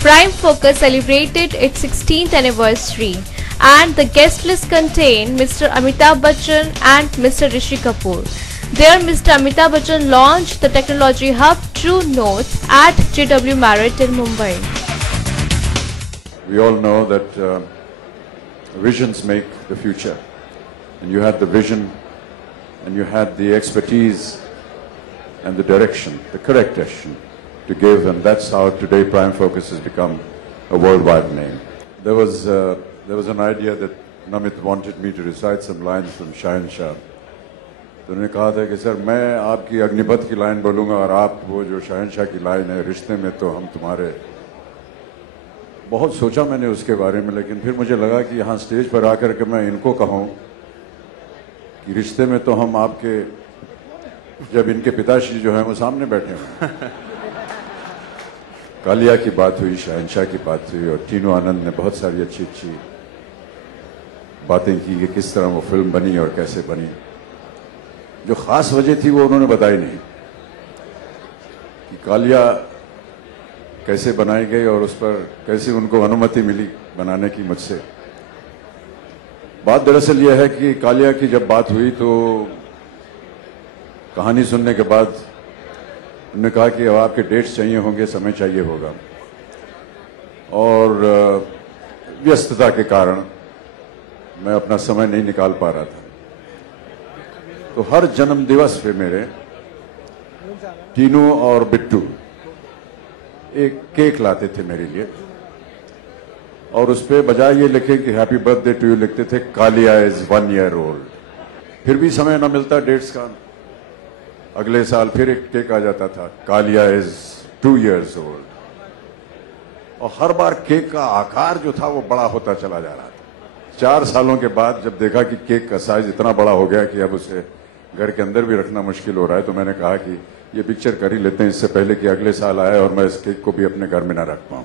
Prime Focus celebrated its 16th anniversary, and the guest list contained Mr. Amitabh Bachchan and Mr. Rishi Kapoor. There, Mr. Amitabh Bachchan launched the technology hub True North at JW Marriott in Mumbai. We all know that visions make the future, and you had the vision, and you had the expertise and the direction, the correct direction to give, and that's how today Prime Focus has become a worldwide name. There was an idea that Namit wanted me to recite some lines from Shahenshah. तो उन्होंने कहा था कि sir मैं आपकी अग्निपथ की line बोलूँगा और आप वो जो शहंशाह की लाइन है रिश्ते में तो हम तुम्हारे। बहुत सोचा मैंने उसके बारे में, लेकिन फिर मुझे लगा कि यहाँ स्टेज पर आकर के मैं इनको कहूँ कि रिश्ते में तो हम आपके, जब इनके पिताश्री जो हैं वो सामने बैठे हैं। कालिया की बात हुई, शहंशाह की बात हुई, और टीनू आनंद ने बहुत सारी अच्छी अच्छी बातें की कि किस तरह वो फिल्म बनी और कैसे बनी। जो खास वजह थी वो उन्होंने बताई नहीं कि कालिया कैसे बनाई गई और उस पर कैसे उनको अनुमति मिली बनाने की मुझसे। बात दरअसल यह है कि कालिया की जब बात हुई तो कहानी सुनने के बाद उन्होंने कहा कि अब आपके डेट्स चाहिए होंगे, समय चाहिए होगा, और व्यस्तता के कारण मैं अपना समय नहीं निकाल पा रहा था। तो हर जन्म दिवस पे मेरे टीनू और बिट्टू एक केक लाते थे मेरे लिए, और उस पे बजाय ये लिखे कि हैप्पी बर्थडे टू यू लिखते थे कालिया इज 1 year old। फिर भी समय न मिलता डेट्स का, अगले साल फिर एक केक आ जाता था कालिया इज 2 years old, और हर बार केक का आकार जो था वो बड़ा होता चला जा रहा था। 4 सालों के बाद जब देखा कि केक का साइज इतना बड़ा हो गया कि अब उसे घर के अंदर भी रखना मुश्किल हो रहा है, तो मैंने कहा कि ये पिक्चर कर ही लेते हैं इससे पहले कि अगले साल आए और मैं इस केक को भी अपने घर में ना रख पाऊं।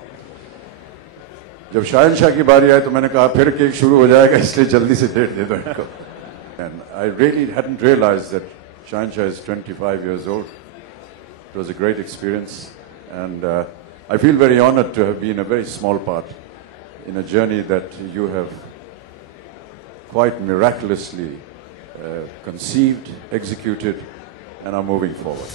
जब शहंशाह की बारी आई तो मैंने कहा फिर केक शुरू हो जाएगा, इसलिए जल्दी से डेट दे दो इनको। And I really hadn't realised that Shahenshah is 25 years old. It was a great experience, and I feel very honored to have been a very small part in a journey that you have quite miraculously conceived, executed, and are moving forward.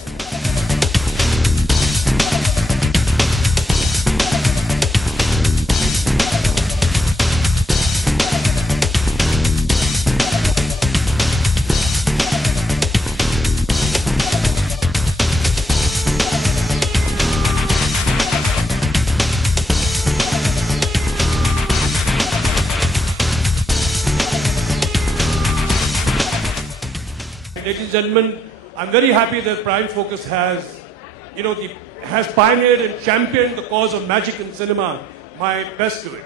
Ladies and gentlemen, I'm very happy that Prime Focus has, has pioneered and championed the cause of magic in cinema. My best to it.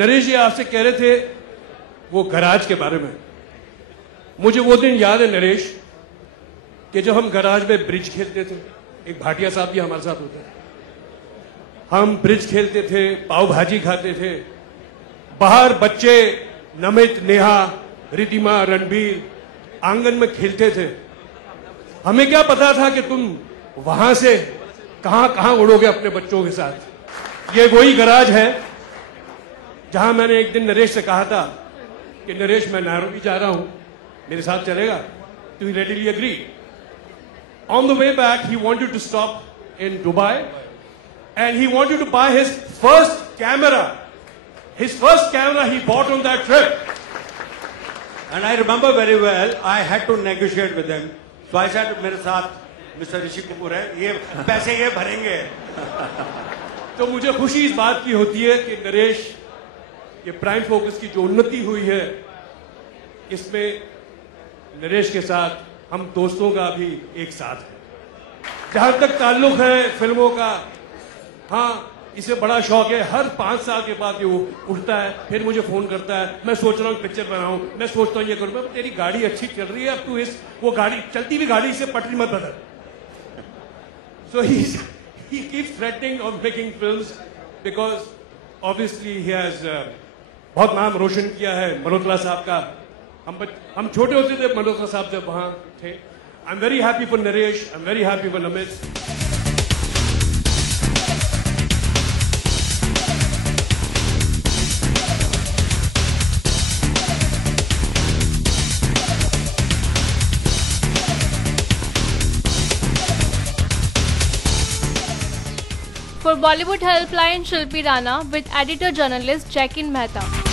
Naresh ji आपसे कह रहे थे वो garage के बारे में। मुझे वो दिन याद है नरेश कि जब हम गराज में ब्रिज खेलते थे, एक भाटिया साहब भी हमारे साथ होते थे, हम ब्रिज खेलते थे, पाव भाजी खाते थे, बाहर बच्चे नमित, नेहा, रिद्धिमा, रणबीर आंगन में खेलते थे। हमें क्या पता था कि तुम वहां से कहां कहां उड़ोगे अपने बच्चों के साथ। ये वही गराज है जहां मैंने एक दिन नरेश से कहा था कि नरेश मैं नैरोबी जा रहा हूं, मेरे साथ चलेगा? तो he readily agree. On the way back he wanted to stop in Dubai and he wanted to buy his first camera he bought on that trip. And I remember very well, I had to negotiate with him. So I said, मेरे साथ mister Rishi Kapoor है, ये पैसे ये भरेंगे। तो मुझे खुशी इस बात की होती है कि नरेश, ये प्राइम फोकस की जो उन्नति हुई है, इसमें नरेश के साथ हम दोस्तों का भी एक साथ है। जहां तक ताल्लुक है फिल्मों का, हाँ, इसे बड़ा शौक है। हर 5 साल के बाद ये वो उठता है, फिर मुझे फोन करता है, मैं सोच रहा हूँ पिक्चर बनाऊं, मैं सोचता हूँ ये करूँ। तेरी गाड़ी अच्छी चल रही है, अब तू वो गाड़ी चलती हुई गाड़ी से पटरी मत बदल। सो he keeps threatening of making films because obviously he has बहुत नाम रोशन किया है मल्होत्रा साहब का। हम छोटे होते थे, मल्होत्रा साहब जब वहां थे। I am very happy for Naresh, I am very happy for Namit. For Bollywood Helpline, Shilpi Rana with editor-journalist Jackin Mehta.